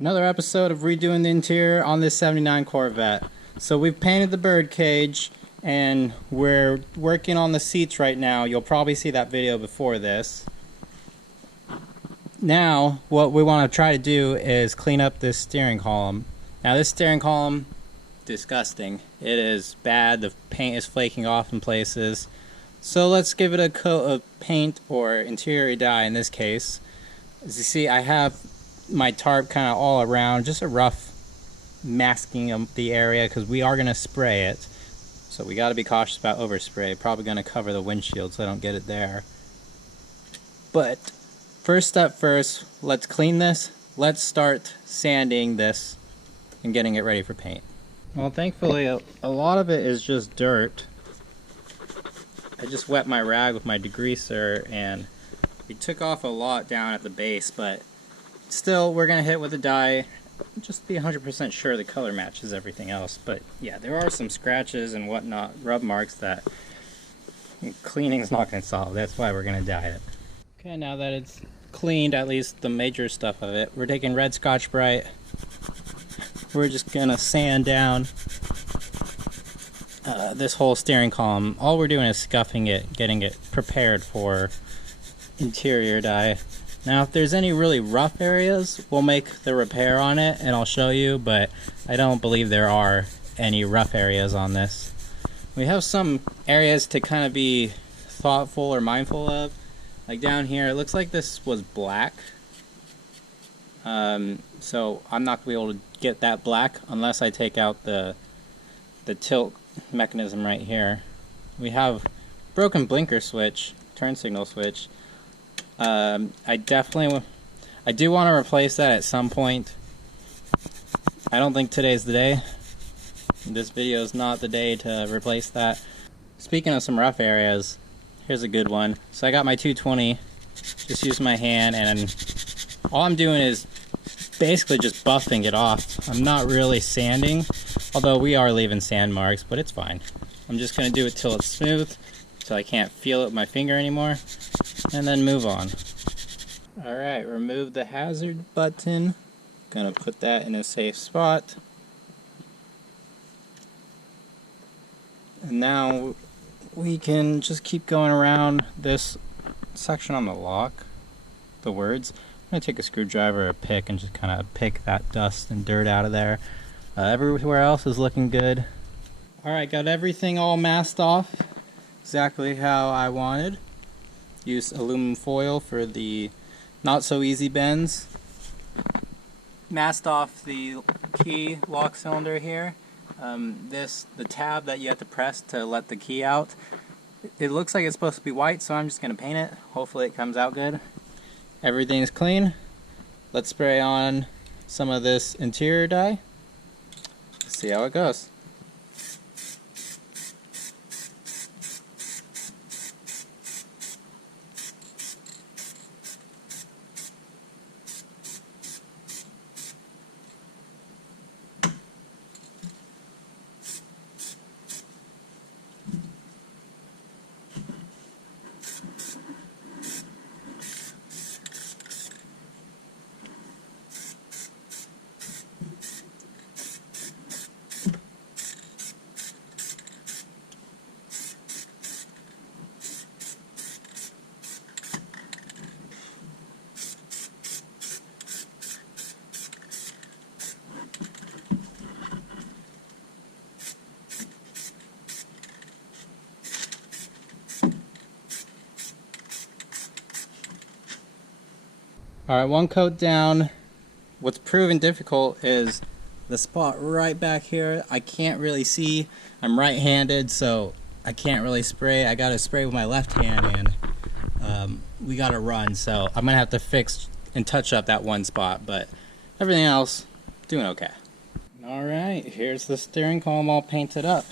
Another episode of redoing the interior on this 79 Corvette. So we've painted the bird cage and we're working on the seats right now. You'll probably see that video before this. Now what we want to try to do is clean up this steering column. Now this steering column, disgusting. It is bad. The paint is flaking off in places. So let's give it a coat of paint or interior dye in this case. As you see, I have my tarp kind of all around, just a rough masking of the area because we are going to spray it. So we got to be cautious about overspray. Probably going to cover the windshield so I don't get it there. But first step first, let's clean this. Let's start sanding this and getting it ready for paint. Well, thankfully a lot of it is just dirt. I just wet my rag with my degreaser and we took off a lot down at the base, but still we're going to hit with a dye. Just be 100% sure the color matches everything else. But yeah, there are some scratches and whatnot, rub marks that cleaning is not going to solve. That's why we're going to dye it. Okay, now that it's cleaned, at least the major stuff of it, we're taking red Scotch-Brite. We're just going to sand down this whole steering column. All we're doing is scuffing it, getting it prepared for interior dye. Now if there's any really rough areas, we'll make the repair on it and I'll show you, but I don't believe there are any rough areas on this. We have some areas to kind of be thoughtful or mindful of. Like down here, it looks like this was black. So I'm not going to be able to get that black unless I take out the tilt mechanism right here. We have broken blinker switch, turn signal switch. I do want to replace that at some point. I don't think today's the day. This video is not the day to replace that. Speaking of some rough areas, here's a good one. So I got my 220, just use my hand, and all I'm doing is basically just buffing it off. I'm not really sanding, although we are leaving sand marks, but it's fine. I'm just going to do it till it's smooth, so I can't feel it with my finger anymore, and then move on. Alright, remove the hazard button. Gonna put that in a safe spot. And now we can just keep going around this section on the lock, the words. I'm going to take a screwdriver or a pick and just kind of pick that dust and dirt out of there. Everywhere else is looking good. Alright, got everything all masked off exactly how I wanted. Use aluminum foil for the not so easy bends. Masked off the key lock cylinder here. The tab that you have to press to let the key out. It looks like it's supposed to be white, so I'm just going to paint it. Hopefully it comes out good. Everything's clean. Let's spray on some of this interior dye. See how it goes. Alright, one coat down. What's proven difficult is the spot right back here. I can't really see. I'm right-handed, so I can't really spray. I gotta spray with my left hand, and we gotta run, so I'm gonna have to fix and touch up that one spot, but everything else, doing okay. Alright, here's the steering column all painted up.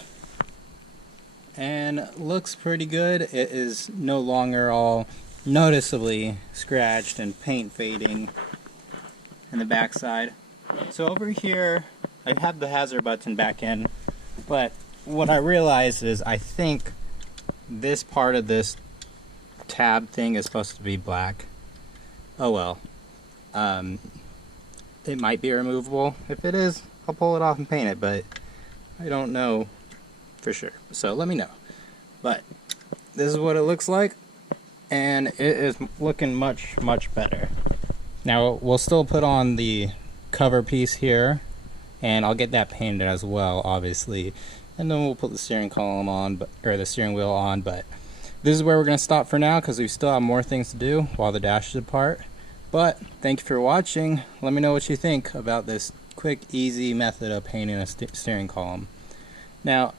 And looks pretty good. It is no longer all noticeably scratched and paint fading in the backside. So over here I have the hazard button back in, but what I realized is I think this part of this tab thing is supposed to be black. Oh well. it might be removable. If it is, I'll pull it off and paint it, but I don't know for sure. So let me know. But this is what it looks like, and it is looking much, much better. Now we'll still put on the cover piece here, and I'll get that painted as well, obviously. And then we'll put the steering column on, or the steering wheel on, but this is where we're going to stop for now because we still have more things to do while the dash is apart. But thank you for watching. Let me know what you think about this quick, easy method of painting a steering column. Now,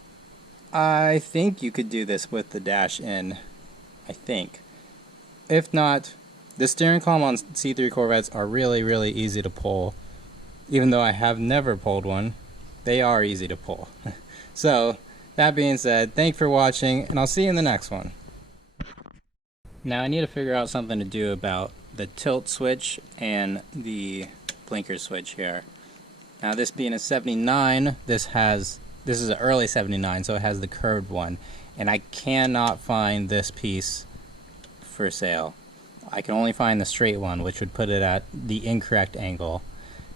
I think you could do this with the dash in, I think. If not, the steering column on C3 Corvettes are really, really easy to pull. Even though I have never pulled one, they are easy to pull. So, that being said, thanks for watching, and I'll see you in the next one. Now I need to figure out something to do about the tilt switch and the blinker switch here. Now this being a 79, this is an early 79, so it has the curved one, and I cannot find this piece for sale. I can only find the straight one, which would put it at the incorrect angle.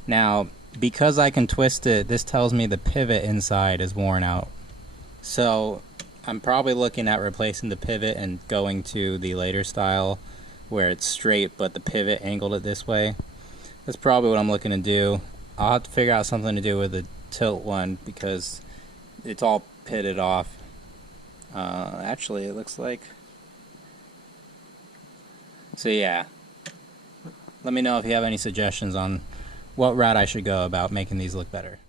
Now, because I can twist it, this tells me the pivot inside is worn out. So I'm probably looking at replacing the pivot and going to the later style where it's straight but the pivot angled it this way. That's probably what I'm looking to do. I'll have to figure out something to do with the tilt one because it's all pitted off. Actually, it looks like... So yeah, let me know if you have any suggestions on what route I should go about making these look better.